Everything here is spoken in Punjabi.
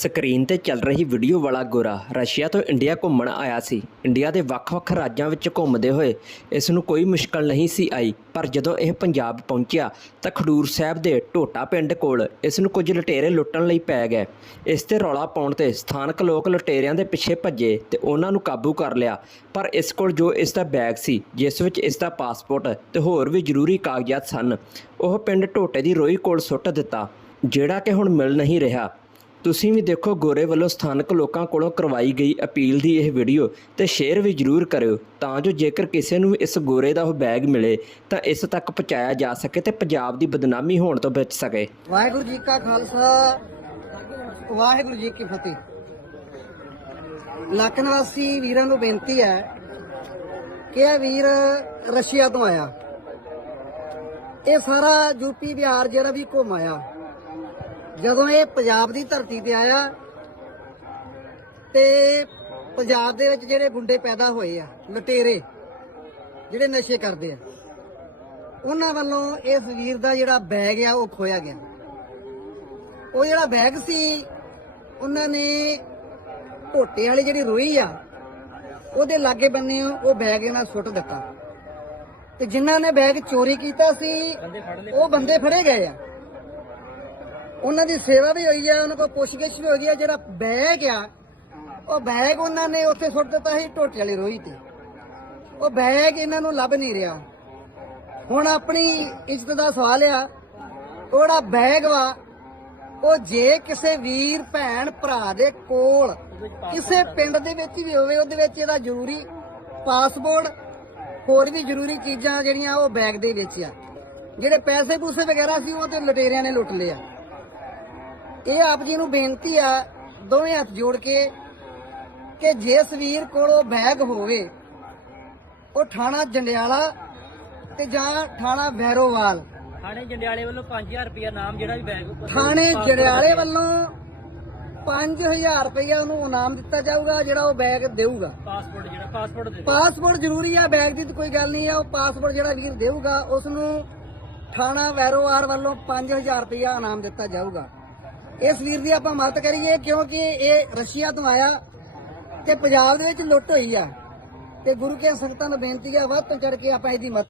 ਸਕਰੀਨ ਤੇ ਚੱਲ ਰਹੀ ਵੀਡੀਓ ਵਾਲਾ ਗੋਰਾ ਰਸ਼ੀਆ ਤੋਂ ਇੰਡੀਆ ਘੁੰਮਣ ਆਇਆ ਸੀ। ਇੰਡੀਆ ਦੇ ਵੱਖ-ਵੱਖ ਰਾਜਾਂ ਵਿੱਚ ਘੁੰਮਦੇ ਹੋਏ ਇਸ ਨੂੰ ਕੋਈ ਮੁਸ਼ਕਲ ਨਹੀਂ ਸੀ ਆਈ, ਪਰ ਜਦੋਂ ਇਹ ਪੰਜਾਬ ਪਹੁੰਚਿਆ ਤਾਂ ਖਡੂਰ ਸਾਹਿਬ ਦੇ ਟੋਟਾ ਪਿੰਡ ਕੋਲ ਇਸ ਨੂੰ ਕੁਝ ਲੁਟੇਰੇ ਲੁੱਟਣ ਲਈ ਪੈ ਗਏ। ਇਸ ਤੇ ਰੌਲਾ ਪਾਉਣ ਤੇ ਸਥਾਨਕ ਲੋਕ ਲੁਟੇਰਿਆਂ ਦੇ ਪਿੱਛੇ ਭੱਜੇ ਤੇ ਉਹਨਾਂ ਨੂੰ ਕਾਬੂ ਕਰ ਲਿਆ, ਪਰ ਇਸ ਕੋਲ ਜੋ ਇਸ ਦਾ ਬੈਗ ਸੀ, ਜਿਸ ਵਿੱਚ ਇਸ ਦਾ ਪਾਸਪੋਰਟ ਤੇ ਹੋਰ ਵੀ ਜ਼ਰੂਰੀ ਕਾਗਜ਼ਾਤ ਸਨ, ਉਹ ਪਿੰਡ ਢੋਟੇ ਦੀ ਰੋਈ ਕੋਲ ਸੁੱਟ ਦਿੱਤਾ, ਜਿਹੜਾ ਕਿ ਹੁਣ ਮਿਲ ਨਹੀਂ ਰਿਹਾ। ਤੁਸੀਂ ਵੀ ਦੇਖੋ ਗੋਰੇ ਵੱਲੋਂ ਸਥਾਨਕ ਲੋਕਾਂ ਕੋਲੋਂ ਕਰਵਾਈ ਗਈ ਅਪੀਲ ਦੀ ਇਹ ਵੀਡੀਓ ਤੇ ਸ਼ੇਅਰ ਵੀ ਜਰੂਰ ਕਰਿਓ ਤਾਂ ਜੋ ਜੇਕਰ ਕਿਸੇ ਨੂੰ ਇਸ ਗੋਰੇ ਦਾ ਉਹ ਬੈਗ ਮਿਲੇ ਤਾਂ ਇਸ ਤੱਕ ਪਹੁੰਚਾਇਆ ਜਾ ਸਕੇ ਤੇ ਪੰਜਾਬ ਦੀ ਬਦਨਾਮੀ ਹੋਣ ਤੋਂ ਬਚ ਸਕੇ। ਵਾਹਿਗੁਰੂ ਜੀ ਕਾ ਖਾਲਸਾ, ਵਾਹਿਗੁਰੂ ਜੀ ਕੀ ਫਤਿਹ। ਲੱਖ ਨਿਵਾਸੀ ਵੀਰਾਂ ਨੂੰ ਬੇਨਤੀ ਹੈ ਕਿ ਇਹ ਵੀਰ ਰਸ਼ੀਆ ਤੋਂ ਆਇਆ। ਇਹ ਸਾਰਾ ਯੂਪੀ ਬਿਹਾਰ ਜਿਹੜਾ ਵੀ ਘੁੰਮ ਆਇਆ। ਜਦੋਂ ਇਹ ਪੰਜਾਬ ਦੀ ਧਰਤੀ ਤੇ ਆਇਆ ਤੇ ਪੰਜਾਬ ਦੇ ਵਿੱਚ ਜਿਹੜੇ ਗੁੰਡੇ ਪੈਦਾ ਹੋਏ ਆ, ਲਟੇਰੇ, ਜਿਹੜੇ ਨਸ਼ੇ ਕਰਦੇ ਆ, ਉਹਨਾਂ ਵੱਲੋਂ ਇਸ ਵੀਰ ਦਾ ਜਿਹੜਾ ਬੈਗ ਆ, ਉਹ ਖੋਇਆ ਗਿਆ। ਉਹ ਜਿਹੜਾ ਬੈਗ ਸੀ, ਉਹਨਾਂ ਨੇ ਢੋਟੇ ਵਾਲੀ ਜਿਹੜੀ ਰੋਈ ਆ, ਉਹਦੇ ਲਾਗੇ ਬੰਨੇ ਉਹ ਬੈਗ ਇਹਨਾਂ ਸੁੱਟ ਦਿੱਤਾ। ਤੇ ਜਿਨ੍ਹਾਂ ਨੇ ਬੈਗ ਚੋਰੀ ਕੀਤਾ ਸੀ, ਉਹ ਬੰਦੇ ਫੜੇ ਗਏ ਆ। ਉਹਨਾਂ ਦੀ ਸੇਵਾ ਵੀ ਹੋਈ ਆ, ਉਹਨਾਂ ਕੋਲ ਪੁੱਛਗਿੱਛ ਵੀ ਹੋਈ ਆ, ਜਿਹੜਾ ਬੈਗ ਆ, ਉਹ ਬੈਗ ਉਹਨਾਂ ਨੇ ਉੱਥੇ ਸੁੱਟ ਦਿੱਤਾ ਸੀ, ਢੋਟੇ ਵਾਲੀ ਰੋਹੀ ਤੇ। ਉਹ ਬੈਗ ਇਹਨਾਂ ਨੂੰ ਲੱਭ ਨਹੀਂ ਰਿਹਾ। ਹੁਣ ਆਪਣੀ ਇੱਜ਼ਤ ਦਾ ਸਵਾਲ ਆ ਉਹ ਜਿਹੜਾ ਬੈਗ ਵਾ, ਉਹ ਜੇ ਕਿਸੇ ਵੀਰ, ਭੈਣ, ਭਰਾ ਦੇ ਕੋਲ ਕਿਸੇ ਪਿੰਡ ਦੇ ਵਿੱਚ ਵੀ ਹੋਵੇ, ਉਹਦੇ ਵਿੱਚ ਇਹਦਾ ਜ਼ਰੂਰੀ ਪਾਸਪੋਰਟ, ਹੋਰ ਵੀ ਜ਼ਰੂਰੀ ਚੀਜ਼ਾਂ ਜਿਹੜੀਆਂ ਉਹ ਬੈਗ ਦੇ ਵਿੱਚ ਆ। ਜਿਹੜੇ ਪੈਸੇ ਪੂਸੇ ਵਗੈਰਾ ਸੀ, ਉਹ ਤੇ ਲੁਟੇਰਿਆਂ ਨੇ ਲੁੱਟ ਲਿਆ ਇਹ ਆਪ ਜੀ ਨੂੰ ਬੇਨਤੀ ਆ ਦੋਵੇਂ ਹੱਥ ਜੋੜ ਕੇ ਕਿ ਜਿਸ ਵੀਰ ਕੋਲ ਉਹ ਬੈਗ ਹੋਵੇ ਉਹ ਥਾਣਾ ਜੰਡਿਆਲਾ ਤੇ ਜਾਂ ਥਾਣਾ ਵੈਰੋਵਾਲ। ਥਾਣੇ ਜੰਡਿਆਲੇ ਵੱਲੋਂ 5000 ਰੁਪਇਆ ਨਾਮ ਜਿਹੜਾ ਵੀ ਬੈਗ ਉੱਪਰ ਥਾਣੇ ਜੰਡਿਆਲੇ ਵੱਲੋਂ 5000 ਰੁਪਇਆ ਉਹਨੂੰ ਇਨਾਮ ਦਿੱਤਾ ਜਾਊਗਾ ਜਿਹੜਾ ਉਹ ਬੈਗ ਦੇਊਗਾ। ਪਾਸਪੋਰਟ ਜਿਹੜਾ ਪਾਸਪੋਰਟ ਦੇ ਪਾਸਪੋਰਟ ਜ਼ਰੂਰੀ ਆ ਬੈਗ ਦੀ ਤਾਂ ਕੋਈ ਗੱਲ ਨਹੀਂ ਆ ਉਹ ਪਾਸਪੋਰਟ ਜਿਹੜਾ ਵੀਰ ਦੇਊਗਾ ਉਸ ਨੂੰ ਥਾਣਾ ਵੈਰੋਵਾਲ ਵੱਲੋਂ 5000 ਰੁਪਇਆ ਇਨਾਮ ਦਿੱਤਾ ਜਾਊਗਾ। ਇਸ ਵੀਰ ਦੀ ਆਪਾਂ ਮਦਦ ਕਰੀਏ ਕਿਉਂਕਿ ਇਹ ਰਸ਼ੀਆ ਤੋਂ ਆਇਆ ਤੇ ਪੰਜਾਬ ਦੇ ਵਿੱਚ ਲੁੱਟ ਹੋਈ ਆ। ਤੇ ਗੁਰੂ ਕੇ ਸੰਗਤਾਂ ਨੂੰ ਬੇਨਤੀ ਆ ਵੱਧ ਤੋਂ ਚੜ ਕੇ ਆਪਾਂ ਇਹਦੀ ਮਦਦ